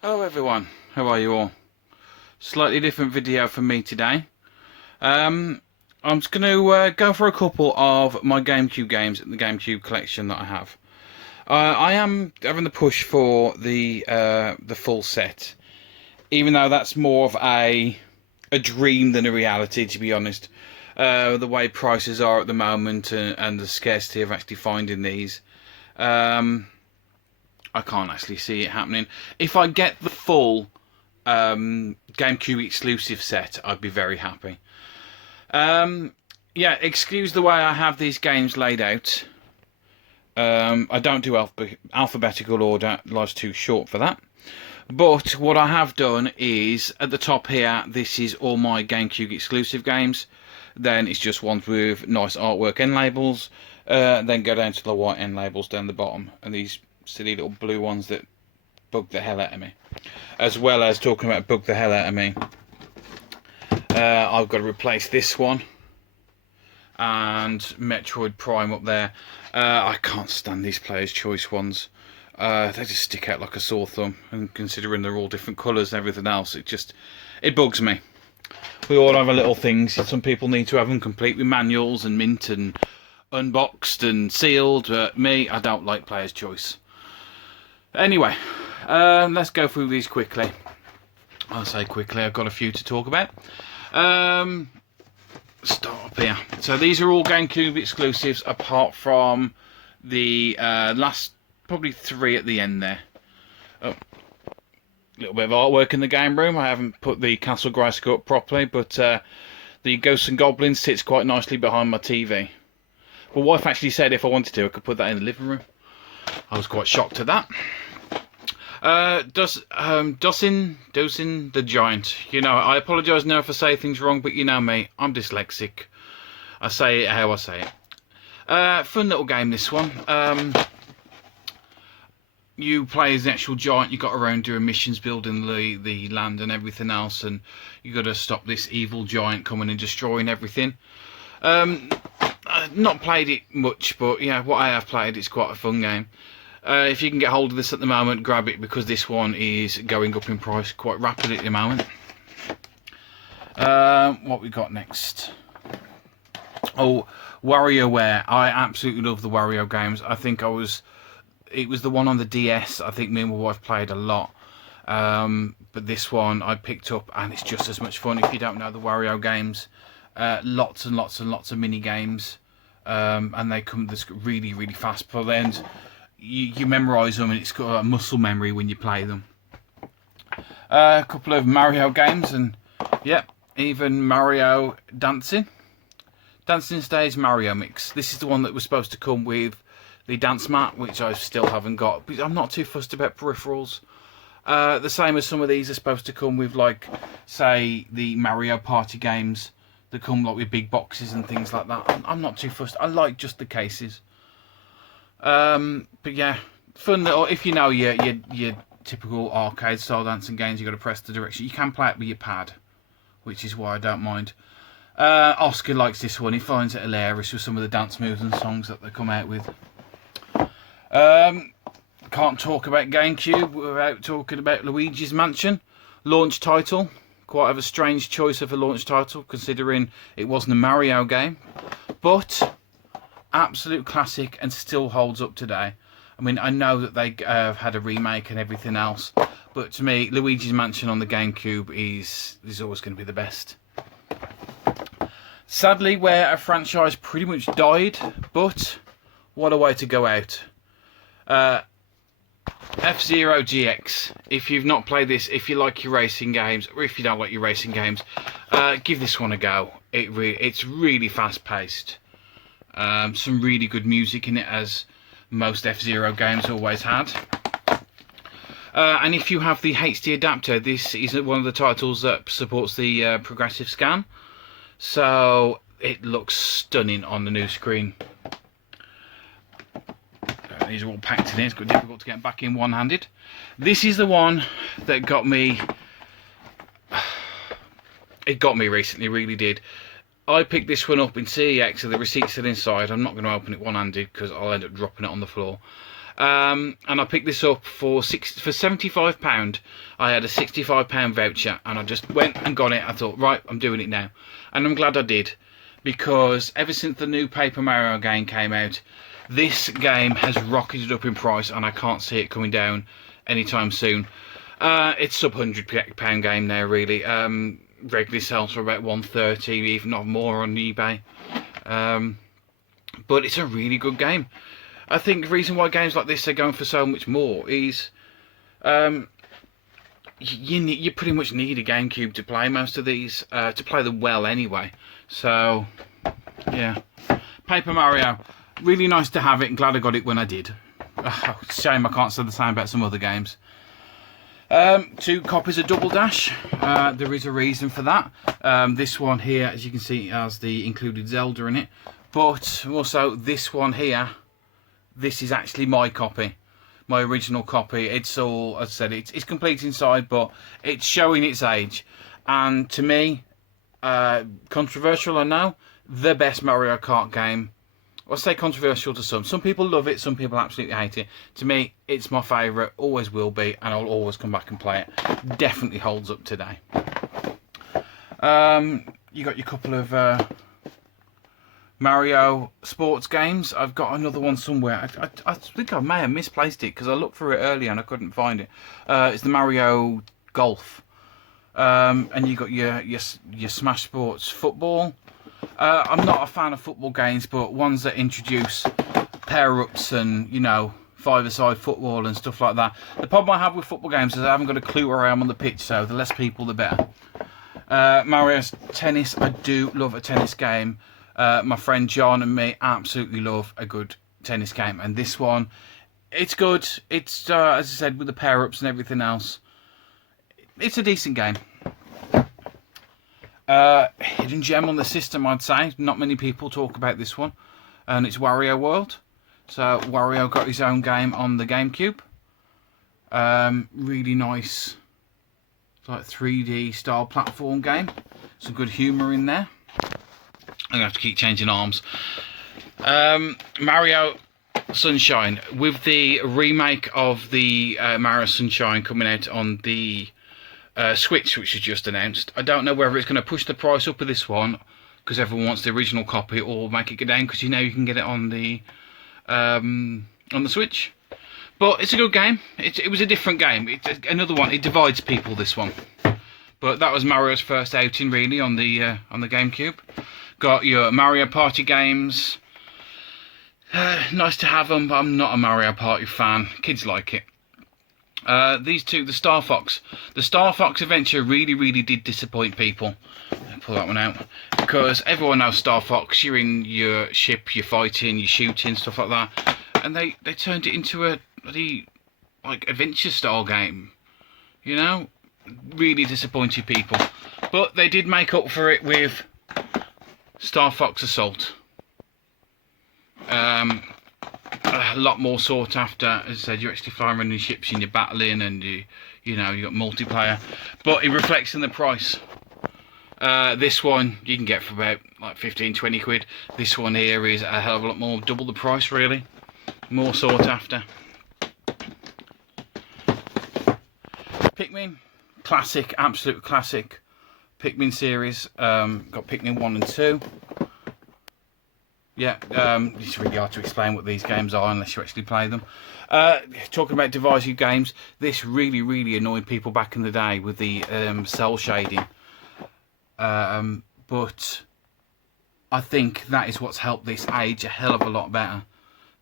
Hello everyone, how are you all? Slightly different video from me today. I'm just going to go for a couple of my GameCube games in the GameCube collection that I have. I am having the push for the full set, even though that's more of a dream than a reality, to be honest. The way prices are at the moment and the scarcity of actually finding these. I can't actually see it happening. If I get the full GameCube exclusive set, I'd be very happy. Yeah, excuse the way I have these games laid out. I don't do alphabetical order, life's too short for that. But what I have done is, at the top here, this is all my GameCube exclusive games. Then it's just ones with nice artwork end labels. Then go down to the white end labels down the bottom. And these silly little blue ones that bug the hell out of me. As well as talking about bug the hell out of me, I've got to replace this one and Metroid Prime up there. I can't stand these Player's Choice ones. They just stick out like a sore thumb, and considering they're all different colours and everything else, it bugs me. We all have our little things. Some people need to have them complete with manuals and mint and unboxed and sealed, but me, I don't like Player's Choice. Anyway, let's go through these quickly. I'll say quickly, I've got a few to talk about. Start up here. So these are all GameCube exclusives, apart from the last, probably 3 at the end there. Oh, a little bit of artwork in the game room. I haven't put the Castle Grayskull up properly, but the Ghosts and Goblins sits quite nicely behind my TV. My wife actually said if I wanted to, I could put that in the living room. I was quite shocked at that. Dosin the Giant. You know, I apologise now if I say things wrong, but you know me, I'm dyslexic. I say it how I say it. Fun little game, this one. You play as the actual giant. You got around doing missions, building the land and everything else, and you got to stop this evil giant coming and destroying everything. I've not played it much, but yeah, what I have played, it's quite a fun game. If you can get hold of this at the moment, grab it, because this one is going up in price quite rapidly at the moment. What we got next? Oh, WarioWare. I absolutely love the Wario games. I think it was the one on the DS. I think me and my wife played a lot. But this one I picked up, and it's just as much fun. If you don't know the Wario games, lots and lots and lots of mini games, and they come this really fast. But then you memorise them, and it's got a muscle memory when you play them. A couple of Mario games, and yeah, even Mario Dancing Stage Mario Mix. This is the one that was supposed to come with the dance mat, which I still haven't got, but I'm not too fussed about peripherals. The same as some of these are supposed to come with, like, say, the Mario Party games that come like with big boxes and things like that. I'm not too fussed. I like just the cases. But yeah, fun little. If you know your typical arcade style dancing games, you got to press the direction. You can play it with your pad, which is why I don't mind. Oscar likes this one. He finds it hilarious with some of the dance moves and songs that they come out with. Can't talk about GameCube without talking about Luigi's Mansion. Launch title. Quite of a strange choice of a launch title, considering it wasn't a Mario game. But absolute classic, and still holds up today. I mean, I know that they have had a remake and everything else, but to me, Luigi's Mansion on the GameCube is always going to be the best. Sadly, where a franchise pretty much died, but what a way to go out. F-Zero GX. If you've not played this, if you like your racing games, or if you don't like your racing games, give this one a go. It's really fast paced. Some really good music in it, as most F-Zero games always had. And if you have the HD adapter, this is one of the titles that supports the progressive scan. So it looks stunning on the new screen. These are all packed in. It's got difficult to get back in one-handed. This is the one that got me. It got me recently, really did. I picked this one up in CEX, so the receipt's still inside. I'm not going to open it one-handed because I'll end up dropping it on the floor. And I picked this up for £75. I had a £65 voucher, and I just went and got it. I thought, right, I'm doing it now, and I'm glad I did, because ever since the new Paper Mario game came out, this game has rocketed up in price, and I can't see it coming down anytime soon. It's sub £100 game now, really. Regularly sells for about 130, if not more, on eBay. But it's a really good game. I think the reason why games like this are going for so much more is you pretty much need a GameCube to play most of these, to play them well anyway. So, yeah. Paper Mario, really nice to have it, and glad I got it when I did. Oh, shame I can't say the same about some other games. 2 copies of Double Dash. There is a reason for that. This one here, as you can see, has the included Zelda in it. But also this one here, this is actually my copy. My original copy. It's all, as I said, it's complete inside, but it's showing its age. And to me, controversial I know, the best Mario Kart game. I'll say controversial to some. Some people love it, some people absolutely hate it. To me, it's my favourite, always will be, and I'll always come back and play it. Definitely holds up today. You got your couple of Mario sports games. I've got another one somewhere. I think I may have misplaced it, because I looked for it earlier and I couldn't find it. It's the Mario Golf. And you got your Smash Sports football. I'm not a fan of football games, but ones that introduce pair-ups and, you know, five-a-side football and stuff like that. The problem I have with football games is I haven't got a clue where I am on the pitch, so the less people, the better. Mario's tennis, I do love a tennis game. My friend John and me absolutely love a good tennis game, and this one, it's good. It's, as I said, with the pair-ups and everything else, it's a decent game. Hidden gem on the system, I'd say. Not many people talk about this one, and it's Wario World. So Wario got his own game on the GameCube. Really nice, like 3D style platform game. Some good humour in there. I'm gonna have to keep changing arms. Mario Sunshine, with the remake of the Mario Sunshine coming out on the Switch, which is just announced. I don't know whether it's going to push the price up of this one because everyone wants the original copy, or make it go down because you know you can get it on the Switch. But it's a good game. It was a different game. It's another one. It divides people, this one. But that was Mario's first outing, really, on the GameCube. Got your Mario Party games. Nice to have them, but I'm not a Mario Party fan. Kids like it. These two, the Star Fox. The Star Fox adventure really did disappoint people. I'll pull that one out. Because everyone knows Star Fox. You're in your ship, you're fighting, you're shooting, stuff like that. And they turned it into a bloody, like, adventure style game. You know? Really disappointed people. But they did make up for it with Star Fox Assault. A lot more sought after. As I said, you're actually flying around in ships and you're battling, and you know, you got multiplayer, but it reflects in the price. This one you can get for about like 15-20 quid. This one here is a hell of a lot more, double the price, really. More sought after. Pikmin, classic, absolute classic Pikmin series. Got Pikmin 1 and 2. Yeah, it's really hard to explain what these games are unless you actually play them. Talking about divisive games, this really annoyed people back in the day with the cell shading. But I think that is what's helped this age a hell of a lot better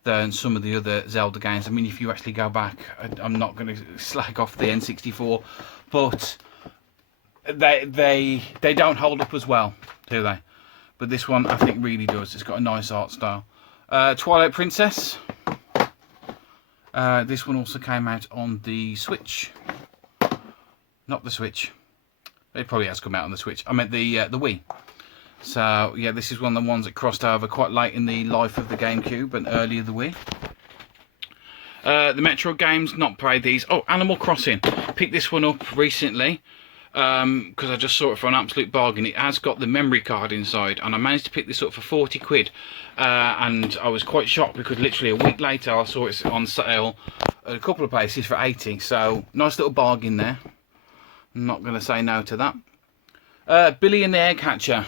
than some of the other Zelda games. I mean, if you actually go back, I'm not going to slag off the N64, but they don't hold up as well, do they? But this one, I think, really does. It's got a nice art style. Twilight Princess. This one also came out on the Switch. Not the Switch. It probably has come out on the Switch. I meant the Wii. So, yeah, this is one of the ones that crossed over quite late in the life of the GameCube and earlier the Wii. The Metro games, not played these. Oh, Animal Crossing. Picked this one up recently. because I just saw it for an absolute bargain. It has got the memory card inside, and I managed to pick this up for 40 quid. And I was quite shocked because literally a week later I saw it on sale at a couple of places for 80. So nice little bargain there. I'm not going to say no to that. Billy and the Egg Hatcher.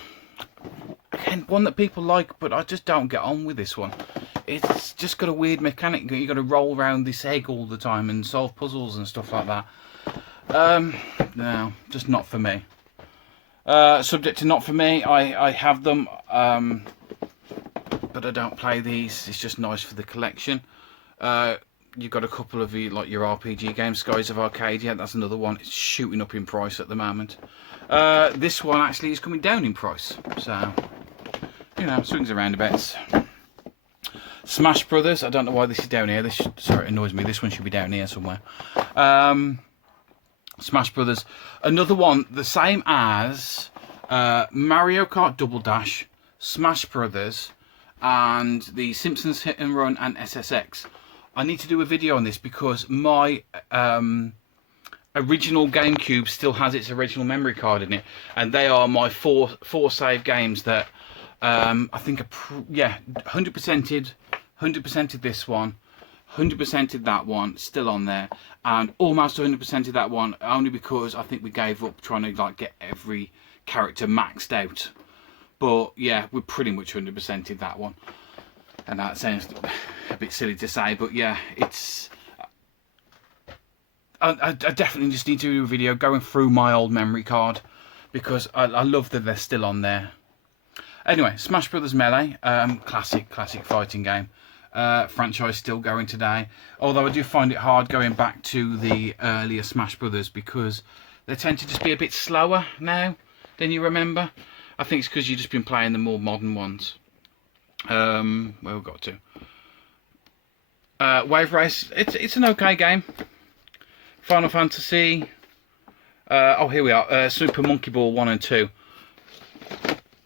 Again, one that people like, but I just don't get on with this one. It's just got a weird mechanic. You've got to roll around this egg all the time and solve puzzles and stuff like that. No, just not for me. Subject to not for me. I have them, but I don't play these. It's just nice for the collection. You've got a couple of like your RPG games, Skies of Arcadia. That's another one. It's shooting up in price at the moment. This one actually is coming down in price, so you know, swings and roundabouts. Smash Brothers. I don't know why this is down here. Sorry, it annoys me. This one should be down here somewhere. Smash Brothers. Another one, the same as Mario Kart Double Dash, Smash Brothers, and the Simpsons Hit and Run and SSX. I need to do a video on this because my original GameCube still has its original memory card in it, and they are my four save games that I think are 100%ed this one, 100%ed that one, still on there, and almost 100%ed that one only because I think we gave up trying to like get every character maxed out. But yeah, we pretty much 100%ed that one, and that sounds a bit silly to say, but yeah, it's I definitely just need to do a video going through my old memory card because I love that they're still on there. Anyway, Smash Brothers Melee, classic fighting game. Franchise still going today, although I do find it hard going back to the earlier Smash Brothers because they tend to just be a bit slower now than you remember. I think it's because you've just been playing the more modern ones. Where we got to? Wave Race, it's an okay game. Final Fantasy, oh here we are, Super Monkey Ball 1 and 2.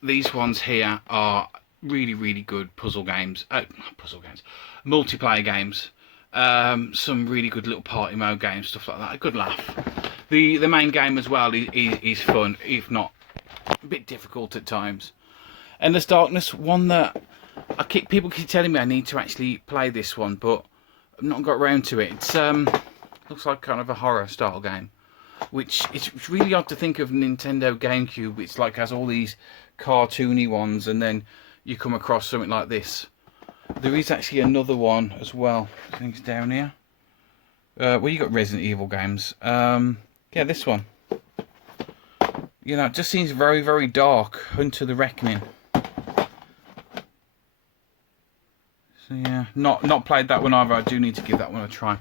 These ones here are really good puzzle games, multiplayer games. Some really good little party mode games, stuff like that. A good laugh. The main game as well is fun, if not a bit difficult at times. Endless Darkness, one that people keep telling me I need to actually play this one, but I've not got around to it. It's looks like kind of a horror style game, which it's really odd to think of Nintendo GameCube. It's like has all these cartoony ones, and then you come across something like this. There is actually another one as well. I think it's down here. Well, you got Resident Evil games. Yeah, this one. You know, it just seems very dark. Hunter the Reckoning. So yeah, not played that one either. I do need to give that one a try.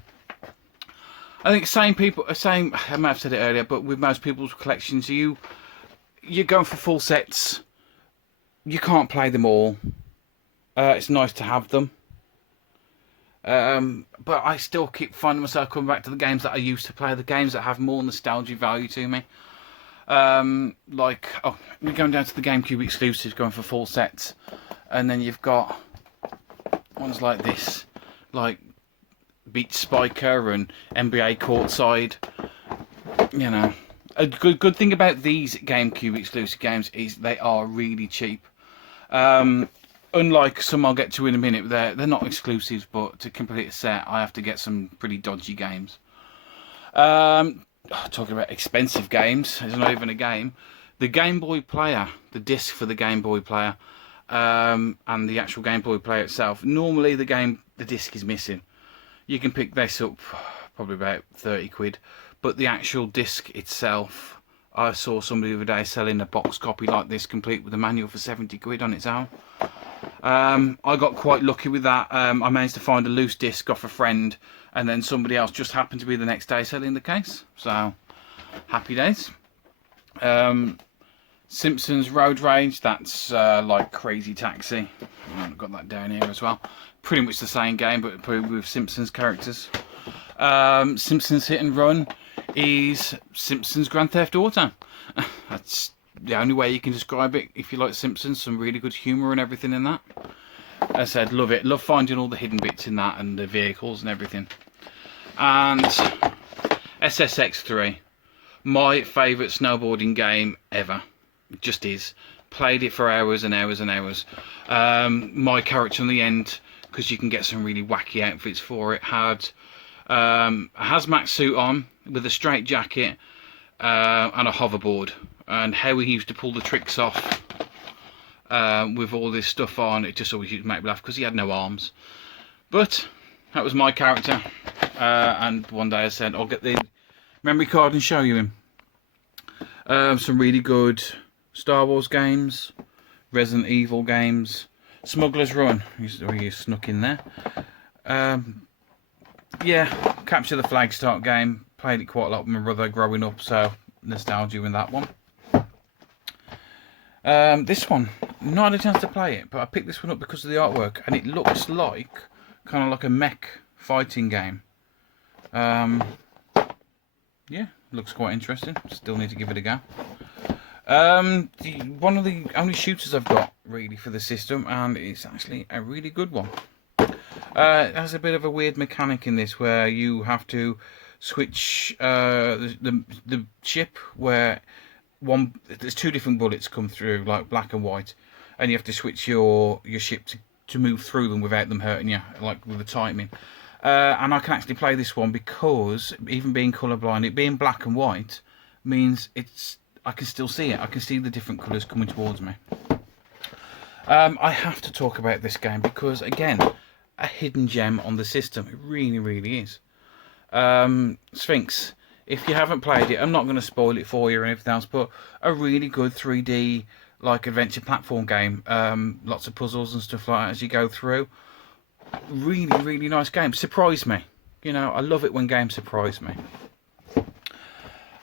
I think I may have said it earlier, but with most people's collections, you're going for full sets. You can't play them all. It's nice to have them. But I still keep finding myself coming back to the games that I used to play, the games that have more nostalgia value to me. Like, oh, we're going down to the GameCube exclusives, going for full sets. And then you've got ones like this, like Beat Spiker and NBA Courtside. You know, a good thing about these GameCube exclusive games is they are really cheap. Unlike some I'll get to in a minute, they're not exclusives, but to complete a set I have to get some pretty dodgy games. Talking about expensive games, it's not even a game. The Game Boy Player, the disc for the Game Boy Player, and the actual Game Boy Player itself. Normally the disc is missing. You can pick this up probably about 30 quid, but the actual disc itself, I saw somebody the other day selling a box copy like this, complete with a manual, for 70 quid on its own. I got quite lucky with that. I managed to find a loose disc off a friend, and then somebody else just happened to be the next day selling the case. So, happy days. Simpsons Road Rage, that's like Crazy Taxi. I've got that down here as well. Pretty much the same game, but with Simpsons characters. Simpsons Hit and Run is Simpsons Grand Theft Auto. That's the only way you can describe it. If you like Simpsons, some really good humour and everything in that. As I said, love it. Love finding all the hidden bits in that and the vehicles and everything. And SSX3. my favourite snowboarding game ever. It just is. Played it for hours and hours and hours. My character on the end, because you can get some really wacky outfits for it, had a hazmat suit on with a straight jacket and a hoverboard. And how he used to pull the tricks off with all this stuff on, it just always used to make me laugh because he had no arms. But that was my character. And one day I said, I'll get the memory card and show you him. Some really good Star Wars games, Resident Evil games, Smuggler's Run, he's snuck in there. Yeah, Capture the Flag start game, played it quite a lot with my brother growing up, so nostalgia in that one. This one, not had a chance to play it, but I picked this one up because of the artwork, and it looks like, kind of like a mech fighting game. Yeah, looks quite interesting. Still need to give it a go. One of the only shooters I've got really for the system, and it's actually a really good one. It has a bit of a weird mechanic in this where you have to switch the ship where there's two different bullets come through, like black and white, and you have to switch your ship to move through them without them hurting you, like with the timing. And I can actually play this one because, even being colourblind, it being black and white means I can still see it. I can see the different colours coming towards me. I have to talk about this game because, again, a hidden gem on the system. It really, really is. Sphinx. If you haven't played it, I'm not going to spoil it for you or anything else, but a really good 3D like adventure platform game. Lots of puzzles and stuff like that as you go through. Really, really nice game. Surprised me. You know, I love it when games surprise me.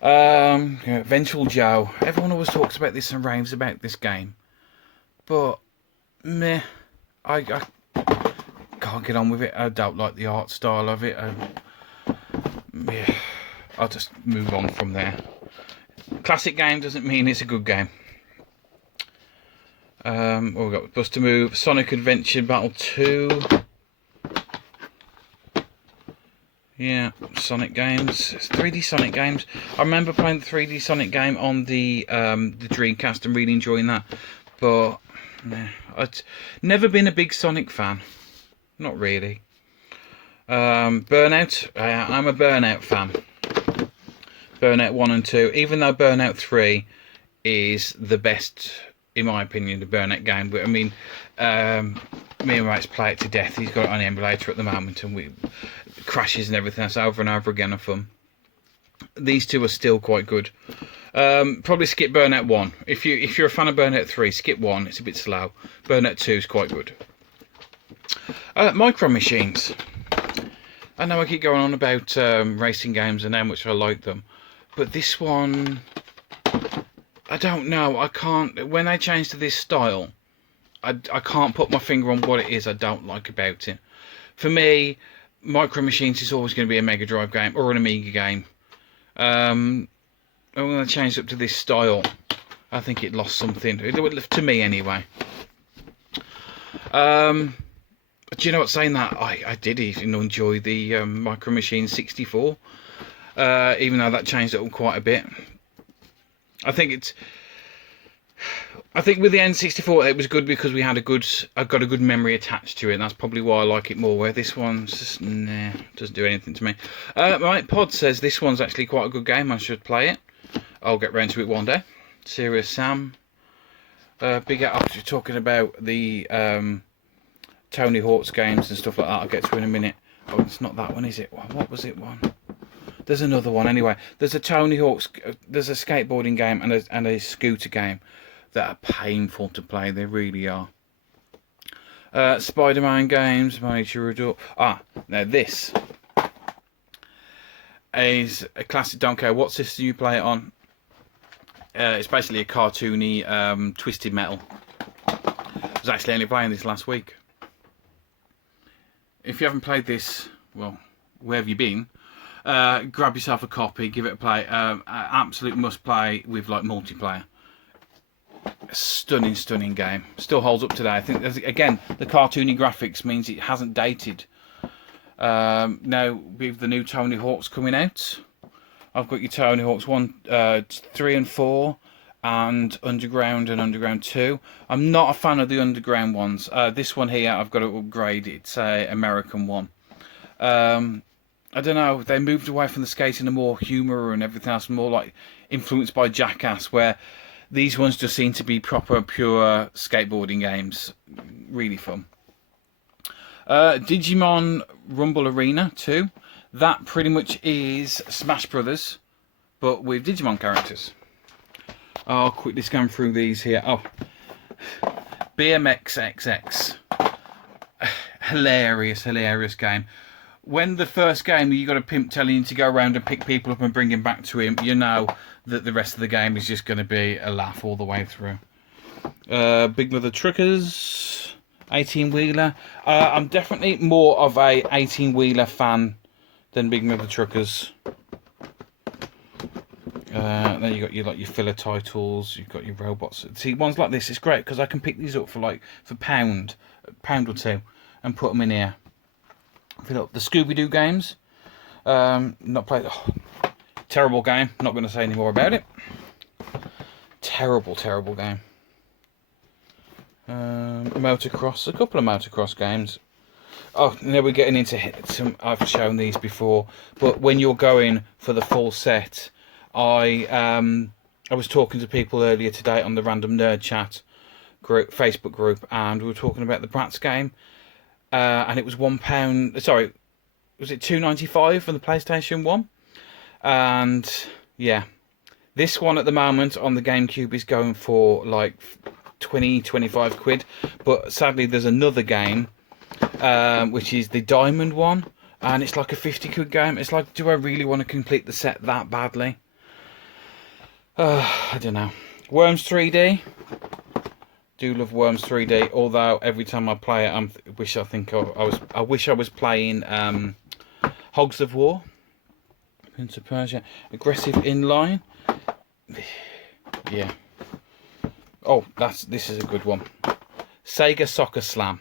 Yeah, Vengeful Joe. Everyone always talks about this and raves about this game, but meh, I can't get on with it. I don't like the art style of it. Yeah, I'll just move on from there. Classic game doesn't mean it's a good game. We've got Bust a Move, Sonic Adventure Battle 2. Yeah, Sonic games. It's 3D Sonic games. I remember playing the 3D Sonic game on the Dreamcast and really enjoying that. But I'd never been a big Sonic fan. Not really. Burnout. I'm a Burnout fan. Burnout 1 and 2. Even though Burnout 3 is the best, in my opinion, the Burnout game. But I mean, me and Max play it to death. He's got it on the emulator at the moment, and we crashes and everything else over and over again of fun. These two are still quite good. Probably skip Burnout 1. If you're a fan of Burnout 3, skip 1. It's a bit slow. Burnout 2 is quite good. Micro Machines. I know I keep going on about racing games and how much I like them, but this one, I don't know. I can't. When they change to this style, I can't put my finger on what it is I don't like about it. For me, Micro Machines is always going to be a Mega Drive game or an Amiga game. And when they changed up to this style, I think it lost something. To me, anyway. Do you know what? Saying that, I did even enjoy the Micro Machines 64, even though that changed it up quite a bit. I think with the N64 it was good because I got a good memory attached to it, and that's probably why I like it more. Where this one's just doesn't do anything to me. Right, Pod says this one's actually quite a good game. I should play it. I'll get round to it one day. Serious Sam. Big up. You're talking about the Tony Hawk's games and stuff like that. I'll get to in a minute. Oh, it's not that one, is it? What was it one? There's another one anyway. There's a Tony Hawk's. There's a skateboarding game and a scooter game that are painful to play. They really are. Spider-Man games. Major adult. Now this is a classic. Don't care what system you play it on. It's basically a cartoony Twisted Metal. I was actually only playing this last week. If you haven't played this, well, where have you been? Grab yourself a copy, give it a play. Absolute must play with like multiplayer. A stunning, stunning game. Still holds up today. I think again the cartoony graphics means it hasn't dated. Now with the new Tony Hawk's coming out, I've got your Tony Hawk's 1, 3 and 4, and Underground and Underground 2. I'm not a fan of the Underground ones. This one here, I've got to upgrade. It's a American one. I don't know, they moved away from the skating to more humour and everything else, more like influenced by Jackass, where these ones just seem to be proper, pure skateboarding games. Really fun. Digimon Rumble Arena 2. That pretty much is Smash Brothers, but with Digimon characters. I'll quickly scan through these here. Oh, BMXXX. Hilarious, hilarious game. When the first game you got a pimp telling you to go around and pick people up and bring him back to him, you know that the rest of the game is just going to be a laugh all the way through. Big Mother Truckers, 18-wheeler. I'm definitely more of a 18-wheeler fan than Big Mother Truckers. Then you got your filler titles. You've got your robots. See, ones like this, it's great because I can pick these up for pound or two, and put them in here. Fill up the Scooby-Doo games. Not played. Oh, terrible game. Not going to say any more about it. Terrible, terrible game. Motocross. A couple of motocross games. Oh, now we're getting into some. I've shown these before, but when you're going for the full set, I was talking to people earlier today on the Random Nerd Chat group, Facebook group, and we were talking about the Bratz game. And it was £1. Sorry, was it £2.95 for the PlayStation 1? And yeah, this one at the moment on the GameCube is going for like 20-25 quid. But sadly, there's another game, which is the Diamond one, and it's like a 50 quid game. It's like, do I really want to complete the set that badly? I don't know. Worms 3D. Do love Worms 3D, although every time I play it, I wish I was playing Hogs of War, Prince of Persia, Aggressive Inline. Yeah. Oh, this is a good one. Sega Soccer Slam.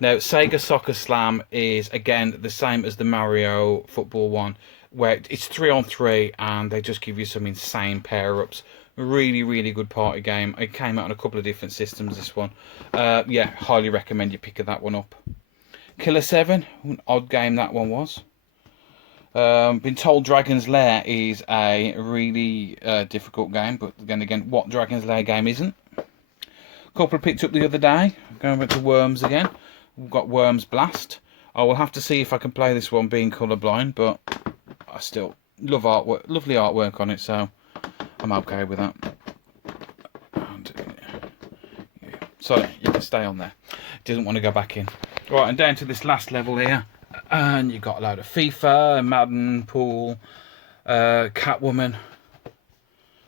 Now, Sega Soccer Slam is again the same as the Mario Football one, where it's 3-on-3, and they just give you some insane pair-ups. Really, really good party game. It came out on a couple of different systems, this one. Yeah, highly recommend you pick that one up. Killer 7, an odd game that one was. Been told Dragon's Lair is a really difficult game, but then again, what Dragon's Lair game isn't? Couple picked up the other day. Going back to Worms again. We've got Worms Blast. I will have to see if I can play this one being colourblind, but I still love artwork, lovely artwork on it, so I'm okay with that. And, yeah. Sorry, you can stay on there. Doesn't want to go back in. Right, and down to this last level here, and you've got a load of FIFA, Madden, Pool, Catwoman.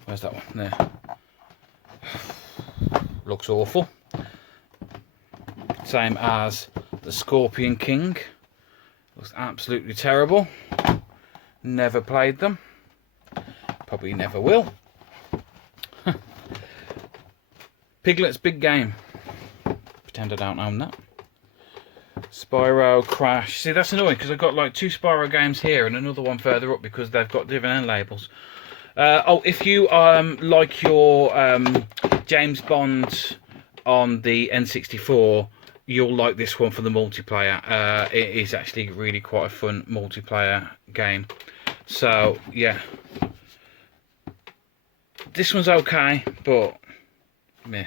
Where's that one? There. Looks awful. Same as the Scorpion King. Looks absolutely terrible. Never played them. Probably never will. Piglet's Big Game. Pretend I don't own that. Spyro, Crash. See, that's annoying because I've got like 2 Spyro games here and another one further up because they've got different end labels. Oh, if you like your James Bond on the N64, you'll like this one for the multiplayer. It is actually really quite a fun multiplayer game. So, yeah. This one's okay, but meh.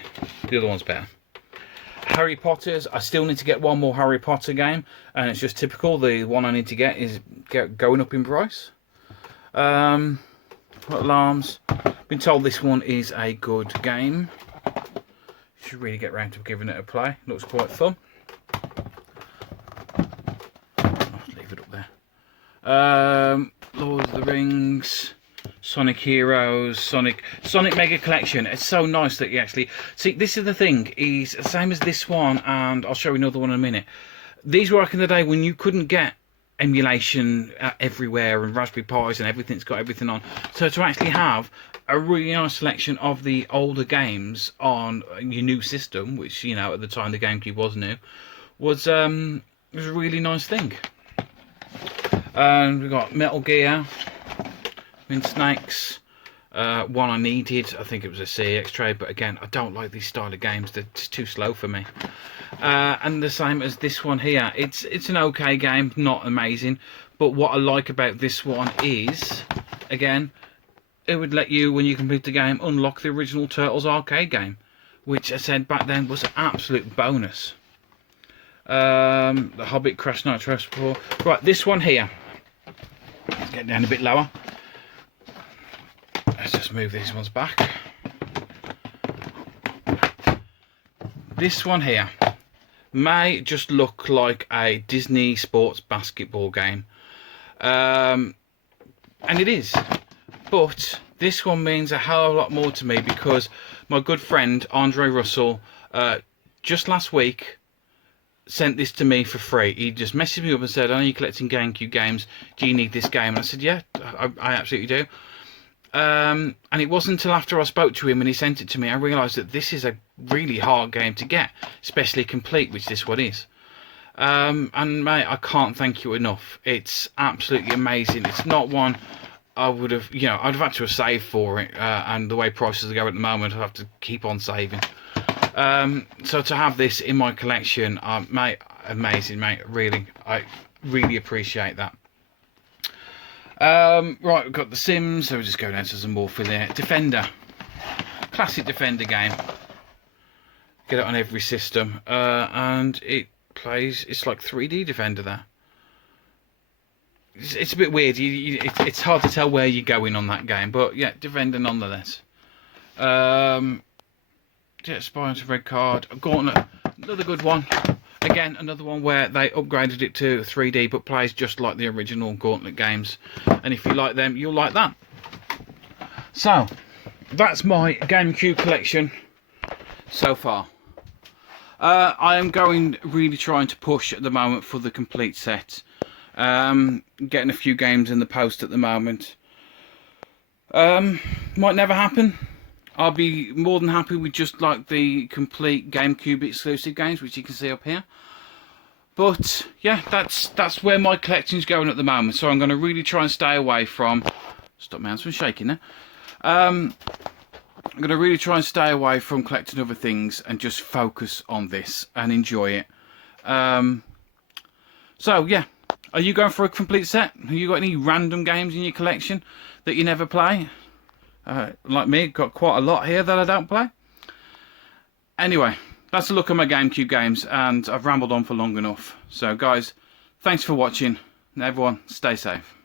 The other one's better. Harry Potter's. I still need to get one more Harry Potter game, and it's just typical. The one I need to get is going up in price. Alarms. Been told this one is a good game. Should really get round to giving it a play. Looks quite fun. I'll leave it up there. Lord of the Rings. Sonic Heroes, Sonic Mega Collection. It's so nice that you actually see. This is the thing, is the same as this one, and I'll show you another one in a minute. These were back in the day when you couldn't get emulation everywhere and Raspberry Pis and everything's got everything on. So to actually have a really nice selection of the older games on your new system, which, you know, at the time the GameCube was new, was a really nice thing. And we've got Metal Gear. Mint Snakes. One I needed, I think it was a CX trade, but again, I don't like these style of games. They're just too slow for me. And the same as this one here. It's an okay game, not amazing, but what I like about this one is, again, it would let you, when you complete the game, unlock the original Turtles arcade game, which I said back then was an absolute bonus. The Hobbit Crash Nitro Sport. Right, this one here. Let's get down a bit lower. Let's just move these ones back. This one here may just look like a Disney sports basketball game. And it is. But this one means a hell of a lot more to me because my good friend Andre Russell just last week sent this to me for free. He just messaged me up and said, I know you're collecting GameCube games, do you need this game? And I said, yeah, I absolutely do. And it wasn't until after I spoke to him and he sent it to me I realised that this is a really hard game to get, especially complete, which this one is. And mate, I can't thank you enough. It's absolutely amazing. It's not one I would have, you know, I'd have had to have saved for it, and the way prices are going at the moment, I have to keep on saving. So to have this in my collection, mate, amazing, mate. Really, I really appreciate that. Right, we've got The Sims, so we'll just go down to some more for there. Defender, classic Defender game. Get it on every system, and it plays. It's like 3D Defender there. It's a bit weird. It's hard to tell where you're going on that game, but yeah, Defender nonetheless. Yeah, Spy onto Red Card. Gauntlet, another good one. Again, another one where they upgraded it to 3D, but plays just like the original Gauntlet games. And if you like them, you'll like that. So, that's my GameCube collection so far. I am really trying to push at the moment for the complete set. Getting a few games in the post at the moment. Might never happen. I'll be more than happy with just like the complete GameCube exclusive games, which you can see up here. But yeah, that's where my collection's going at the moment. So I'm going to really try and stay away from. Stop my hands from shaking there. I'm going to really try and stay away from collecting other things and just focus on this and enjoy it. So yeah. Are you going for a complete set? Have you got any random games in your collection that you never play? Like me, got quite a lot here that I don't play. Anyway, that's a look at my GameCube games, and I've rambled on for long enough. So guys, thanks for watching, and everyone stay safe.